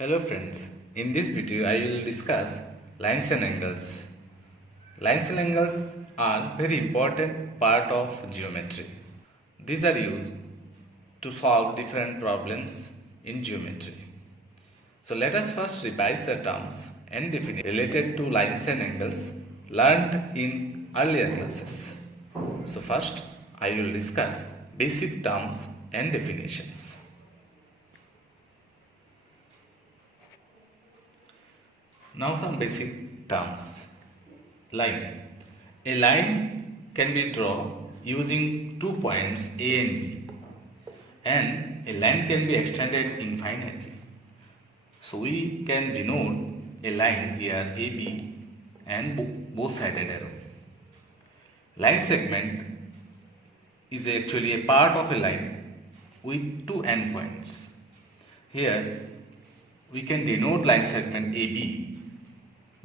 Hello friends, in this video I will discuss lines and angles. Lines and angles are very important part of geometry. These are used to solve different problems in geometry. So let us first revise the terms and definitions related to lines and angles learned in earlier classes. So first I will discuss basic terms and definitions. Now some basic terms. Line. A line can be drawn using 2 points A and B, and a line can be extended infinitely. So we can denote a line here AB and both sided arrow. Line segment is actually a part of a line with two endpoints. Here we can denote line segment AB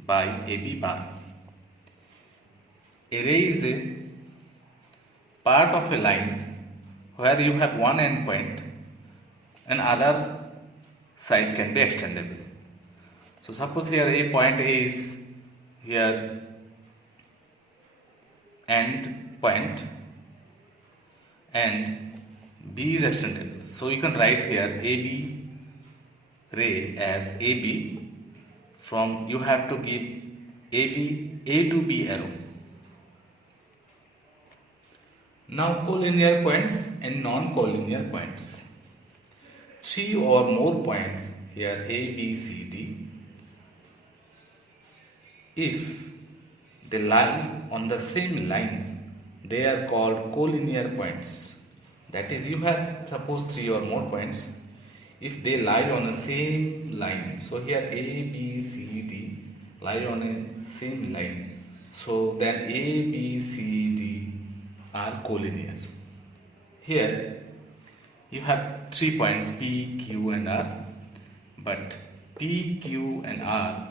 by AB bar. A ray is a part of a line where you have one endpoint and other side can be extendable. So suppose here a point A is here end point and B is extendable. So you can write here AB ray as AB. From you have to give A to B arrow. Now collinear points and non-collinear points. 3 or more points here A, B, C, D. If they lie on the same line, they are called collinear points. That is, you have suppose 3 or more points. If they lie on the same line, so here A, B, C, D lie on a same line, so then A, B, C, D are collinear. Here you have 3 points P, Q and R, but P, Q and R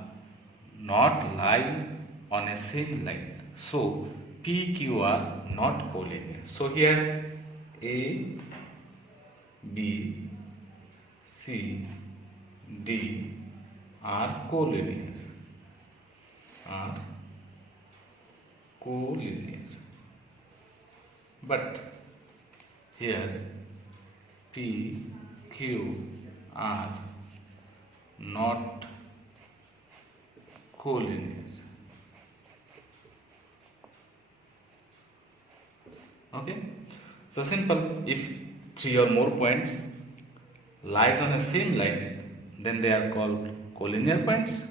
not lie on a same line, so P, Q are not collinear. So here A, B, C, D are collinear. But here P, Q are not collinear. Okay, so simple. If 3 or more points lies on the same line, then they are called collinear points.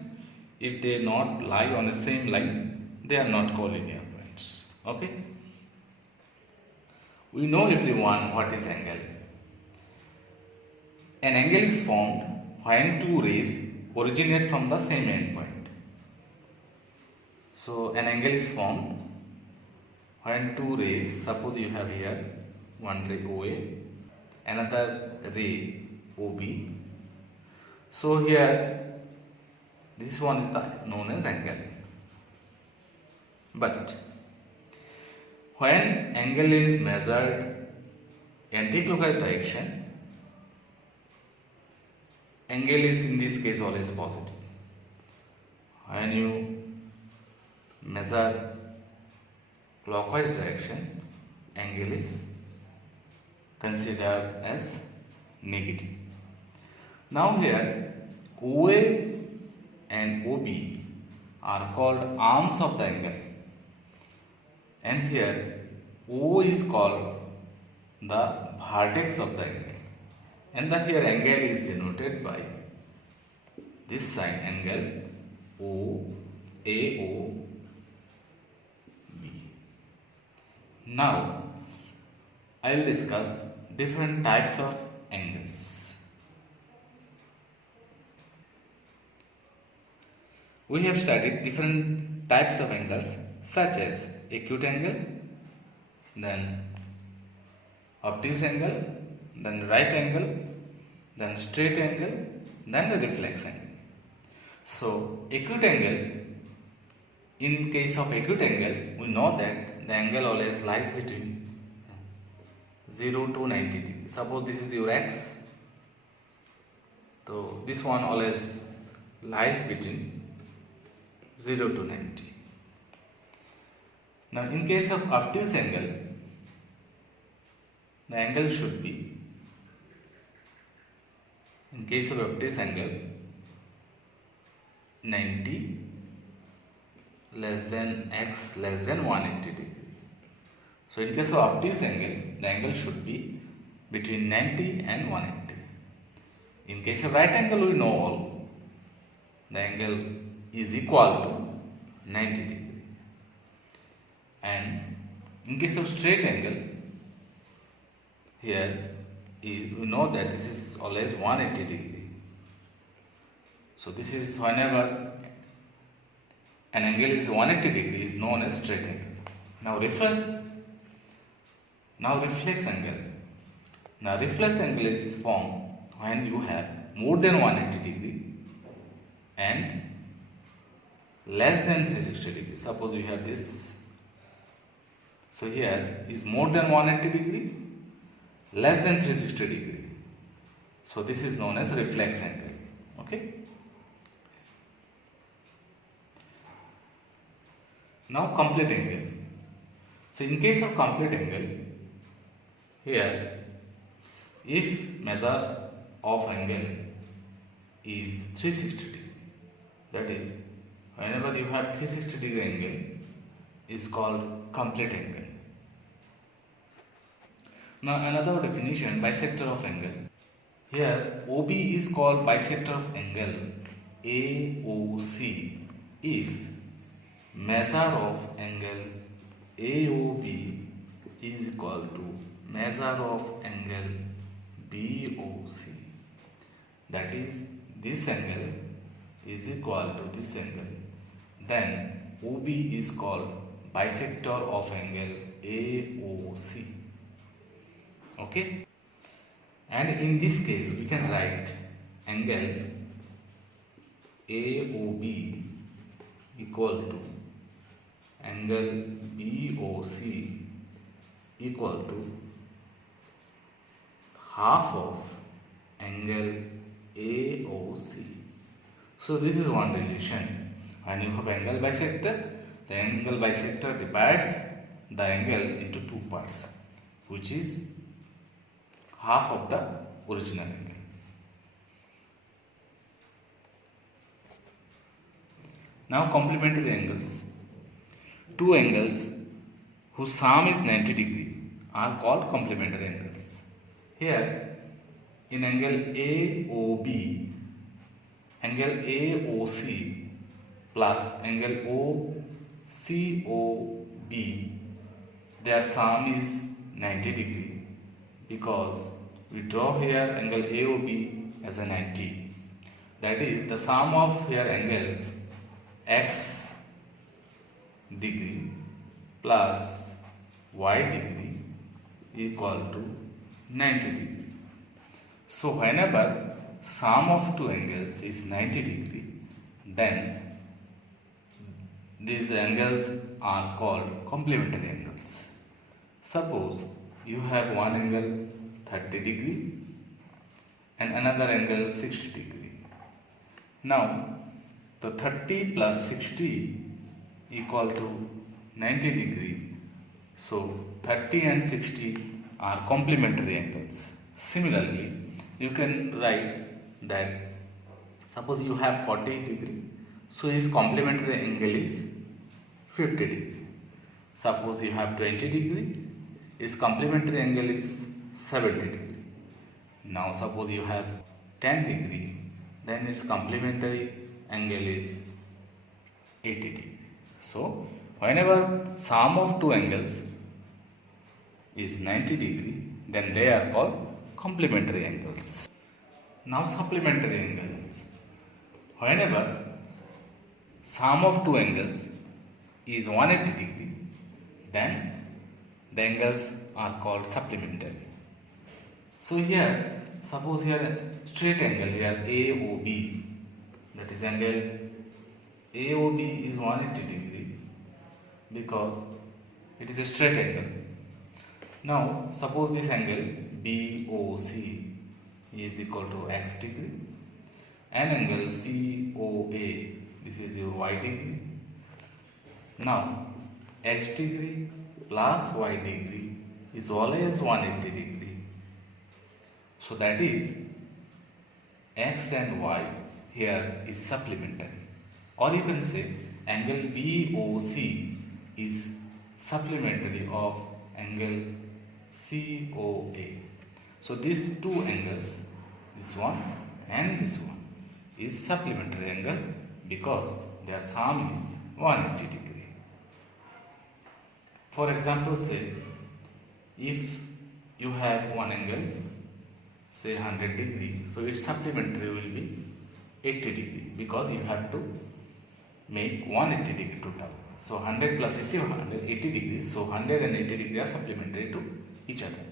If they not lie on the same line, they are not collinear points. Okay. We know everyone what is angle. An angle is formed when two rays originate from the same endpoint. So an angle is formed when two rays, suppose you have here one ray OA, another ray OB. So here this one is known as angle. But when angle is measured anticlockwise direction, angle is in this case always positive. When you measure clockwise direction, angle is considered as negative. Now here OA and OB are called arms of the angle, and here O is called the vertex of the angle, and here angle is denoted by this sign, angle AOB. Now I will discuss different types of angles. We have studied different types of angles such as acute angle, then obtuse angle, then right angle, then straight angle, then the reflex angle. So acute angle, in case of acute angle, we know that the angle always lies between 0 to 90 degrees. Suppose this is your x So this one always lies between 0 to 90. Now in case of obtuse angle, the angle should be, in case of obtuse angle, 90 less than x less than 180 degree. So in case of obtuse angle, the angle should be between 90 and 180. In case of right angle, we know all, the angle is equal to 90 degree. And in case of straight angle, here is, we know that this is always 180 degree. So this is, whenever an angle is 180 degree, is known as straight angle. Now reflex angle. Now reflex angle is formed when you have more than 180 degree and less than 360 degree. Suppose you have this. So here is more than 180 degree, less than 360 degree. So this is known as reflex angle. Okay. Now complete angle. So in case of complete angle, here if measure of angle is 360 degree, that is, whenever you have 360 degree angle, is called complete angle. Now another definition, bisector of angle. Here OB is called bisector of angle AOC if measure of angle AOB is equal to measure of angle BOC. That is, this angle is equal to this angle. Then OB is called bisector of angle AOC. Okay. And in this case, we can write angle AOB equal to angle BOC equal to half of angle AOC. So this is one relation. When you have angle bisector, the angle bisector divides the angle into two parts, which is half of the original angle. Now complementary angles. Two angles whose sum is 90 degree are called complementary angles. Here in angle AOB, angle AOC plus angle OCOB, their sum is 90 degree because we draw here angle AOB as a 90. That is, the sum of here angle x degree plus y degree equal to 90 degree. So whenever sum of two angles is 90 degree, then these angles are called complementary angles. Suppose you have one angle 30 degree and another angle 60 degree. Now the 30 plus 60 equal to 90 degree. So 30 and 60 are complementary angles. Similarly, you can write that suppose you have 40 degree, so his complementary angle is 50 degree. Suppose you have 20 degree, its complementary angle is 70 degree. Now suppose you have 10 degree, then its complementary angle is 80 degree. So whenever sum of two angles is 90 degree, then they are called complementary angles. Now supplementary angles. Whenever sum of two angles is 180 degree, then the angles are called supplementary. So here, suppose here straight angle here AOB, that is angle AOB is 180 degree because it is a straight angle. Now suppose this angle BOC is equal to x degree, and angle COA. This is your y degree. Now x degree plus y degree is always 180 degree. So that is x and y here is supplementary, or you can say angle VOC is supplementary of angle COA. So these two angles, this one and this one, is supplementary angle because their sum is 180 degree. For example, say if you have one angle, say 100 degree, so its supplementary will be 80 degree because you have to make 180 degree total. So 100 plus 80, 180 degrees. So 180 degree are supplementary to each other.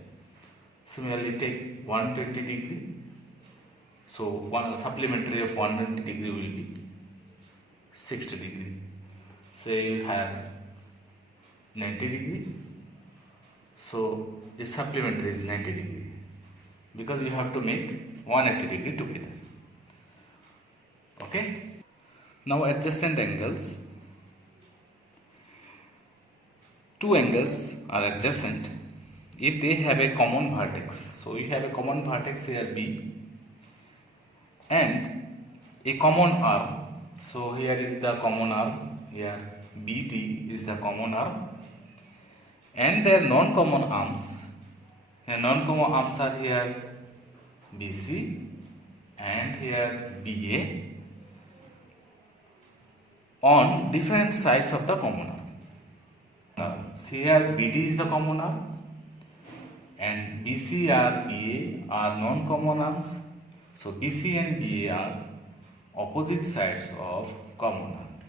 Similarly, take 120 degree. So one supplementary of 120 degree will be 60 degree. Say you have 90 degree. So its supplementary is 90 degree because you have to make 180 degree together. Okay. Now adjacent angles. Two angles are adjacent if they have a common vertex. So you have a common vertex here B and a common arm. So here is the common arm, here BD is the common arm, and their non-common arms. The non-common arms are here BC and here BA on different sides of the common arm. Now, see here BD is the common arm and BC or BA are non-common arms. So BC and BA are opposite sides of common arm.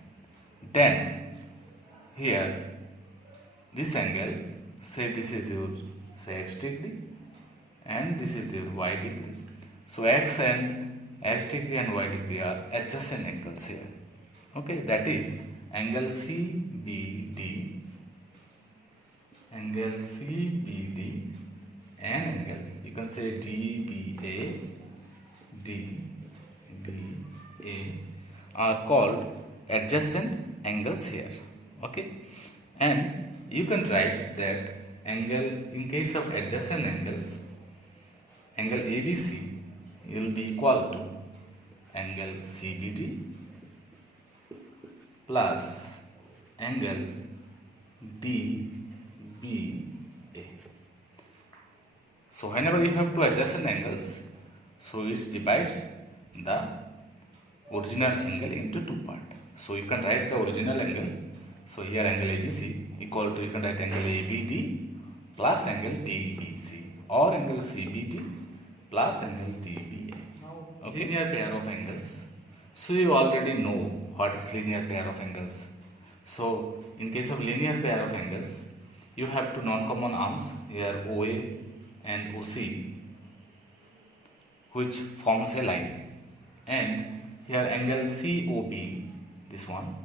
Then here this angle, say this is your x degree and this is your y degree. So x degree and y degree are adjacent angles here. Okay, that is angle CBD, and angle, you can say DBA are called adjacent angles here. Okay, and you can write that angle, in case of adjacent angles, angle ABC will be equal to angle CBD plus angle DBA. So whenever you have two adjacent angles, so it divides the original angle into two parts. So you can write the original angle. So here angle ABC equal to, you can write angle ABD plus angle DBC, or angle CBD plus angle DBA. Now, okay, linear pair of angles. So you already know what is linear pair of angles. So in case of linear pair of angles, you have two non-common arms here OA and OC, which forms a line, and here angle COB, this one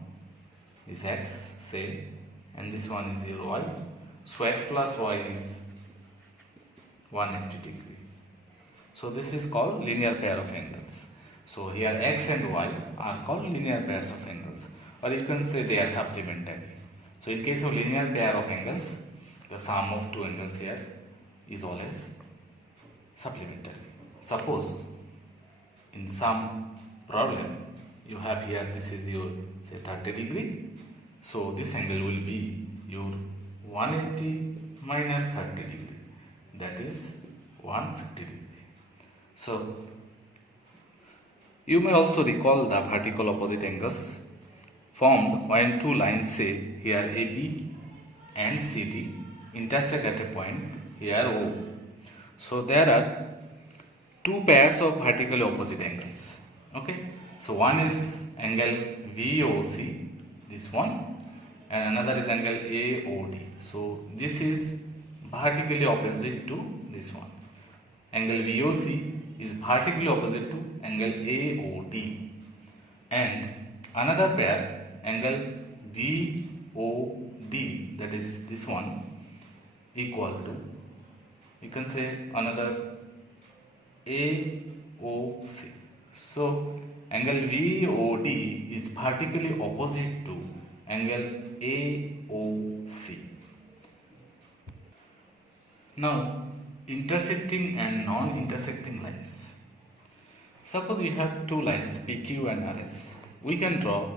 is x, say, and this one is 0 y. So x plus y is 180 degree. So this is called linear pair of angles. So here x and y are called linear pairs of angles, or you can say they are supplementary. So in case of linear pair of angles, the sum of two angles here is always supplementary. Suppose in some problem you have here, this is your say 30 degree. So this angle will be your 180 minus 30 degree, that is 150 degree. So you may also recall the vertical opposite angles formed when two lines, say here AB and CD, intersect at a point here O. So there are two pairs of vertically opposite angles. Okay, so one is angle VOC, this one, and another is angle AOD. So this is vertically opposite to this one. Angle VOC is vertically opposite to angle AOD, and another pair, angle VOD, that is this one, equal to, you can say, another AOC. So angle VOD is vertically opposite to angle AOC. Now intersecting and non-intersecting lines. Suppose we have two lines PQ and RS. We can draw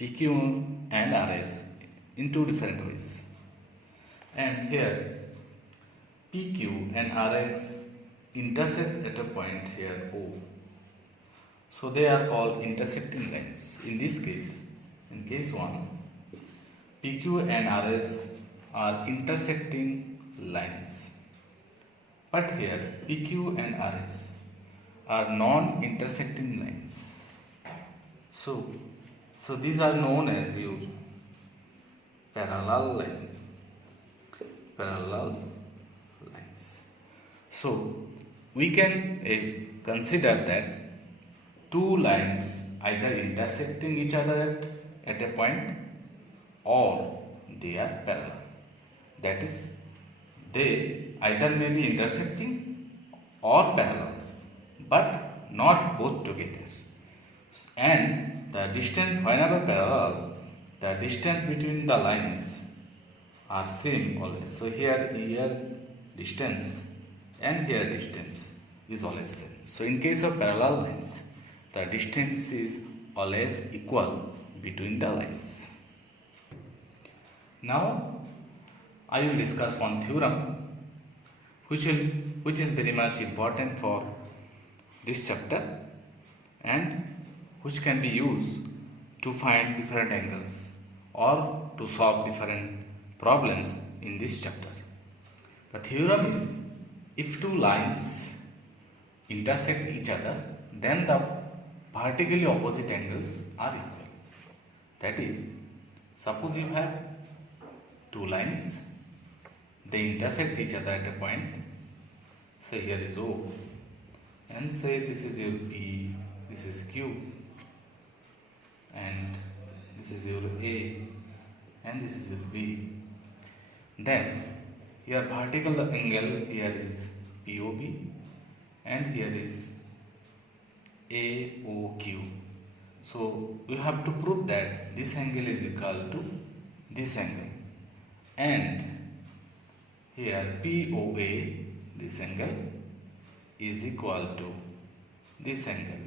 PQ and RS in two different ways. And here PQ and RS intersect at a point here O. So they are called intersecting lines. In this case, in case 1, PQ and RS are intersecting lines. But here PQ and RS are non-intersecting lines. So these are known as your parallel lines. So we can consider that two lines either intersecting each other at a point or they are parallel. That is, they either may be intersecting or parallels, but not both together. And the distance, whenever parallel, the distance between the lines are same always. So here distance and here distance is always same. So in case of parallel lines, the distance is always equal between the lines. Now I will discuss one theorem which is very much important for this chapter and which can be used to find different angles or to solve different problems in this chapter. The theorem is, if two lines intersect each other, then the vertically opposite angles are equal. That is, suppose you have two lines, they intersect each other at a point, say here is O, and say this is your P, this is Q, and this is your A, and this is your B. Then your vertical angle here is POB and here is AOQ. So we have to prove that this angle is equal to this angle, and here POA, this angle, is equal to this angle,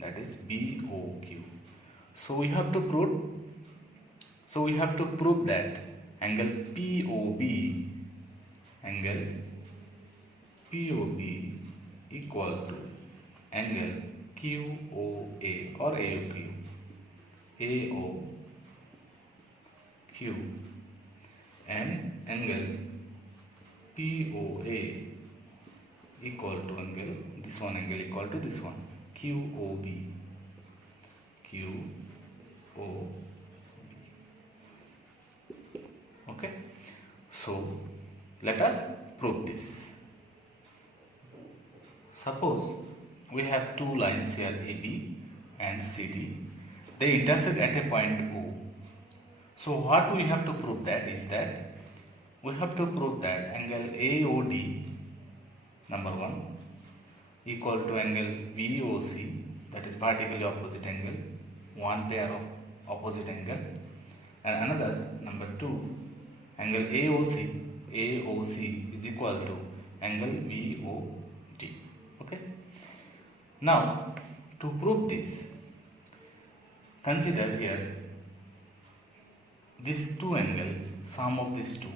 that is BOQ. So we have to prove that angle POB equal to angle QOA or AOQ and angle POA equal to angle equal to this one, QOB. Okay, so let us prove this. Suppose we have two lines here, AB and CD. They intersect at a point O. So what we have to prove that is that we have to prove that angle AOD, number 1, equal to angle BOC, that is vertically opposite angle, one pair of opposite angle, and another, number 2, angle AOC is equal to angle VOD. Okay. Now to prove this, consider here these two angles, sum of these two,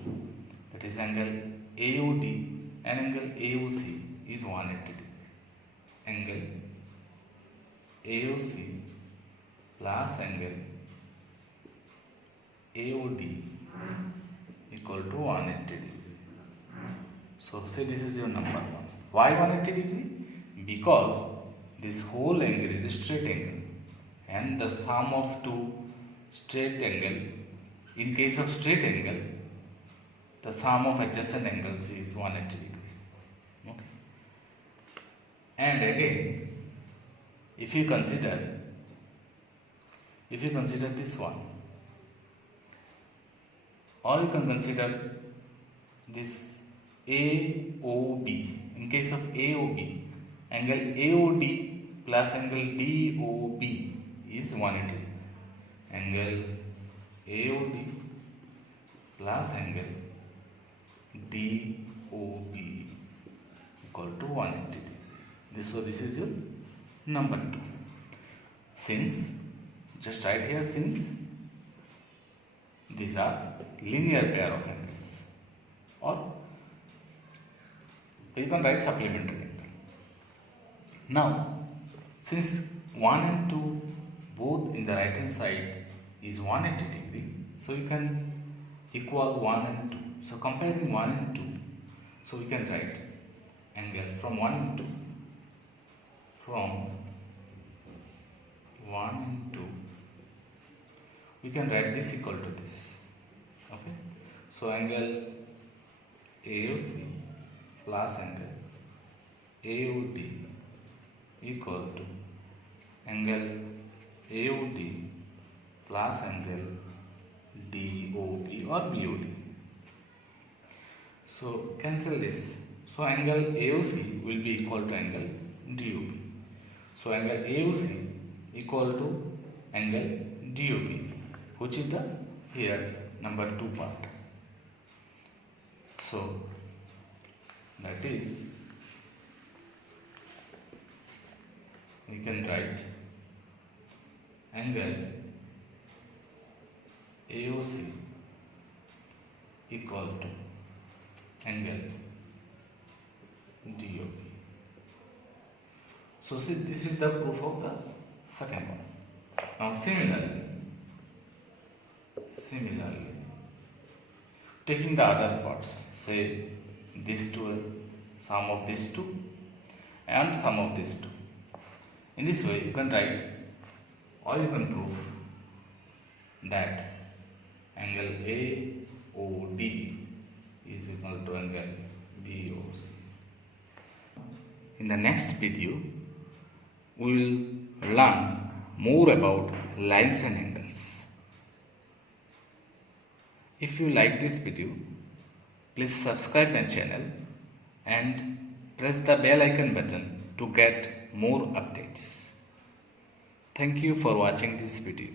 that is angle AOD and angle AOC is 180 degree. Angle AOC plus angle AOD equal to 180 degree. So say this is your number 1. Why 180 degree? Because this whole angle is a straight angle, and the sum of two straight angle, in case of straight angle, the sum of adjacent angles is 180 degree. Okay. And again, if you consider this one, or you can consider this AOB. In case of AOB, angle AOD plus angle DOB is 180 degree. Angle AOD plus angle DOB equal to 180 degree. This is your number 2. Since, just write here, since these are linear pair of angles, or you can write supplementary angle. Now, since 1 and 2 both in the right hand side is 180 degree, so you can equal 1 and 2. So comparing 1 and 2, so we can write angle from 1 and 2. From 1 and 2, we can write this equal to this. Okay, so angle AOC plus angle AOD equal to angle AOD plus angle DOB or BOD. So cancel this. So angle AOC will be equal to angle DOB. So angle AOC equal to angle DOB, which is the here number 2 part. So that is, we can write angle AOC equal to angle DOB. So see, this is the proof of the second one. Now similarly, taking the other parts, say these two, sum of these two and sum of these two. In this way you can write, or you can prove that angle AOD is equal to angle BOC. In the next video, we will learn more about lines and angles. If you like this video, please subscribe my channel and press the bell icon button to get more updates. Thank you for watching this video.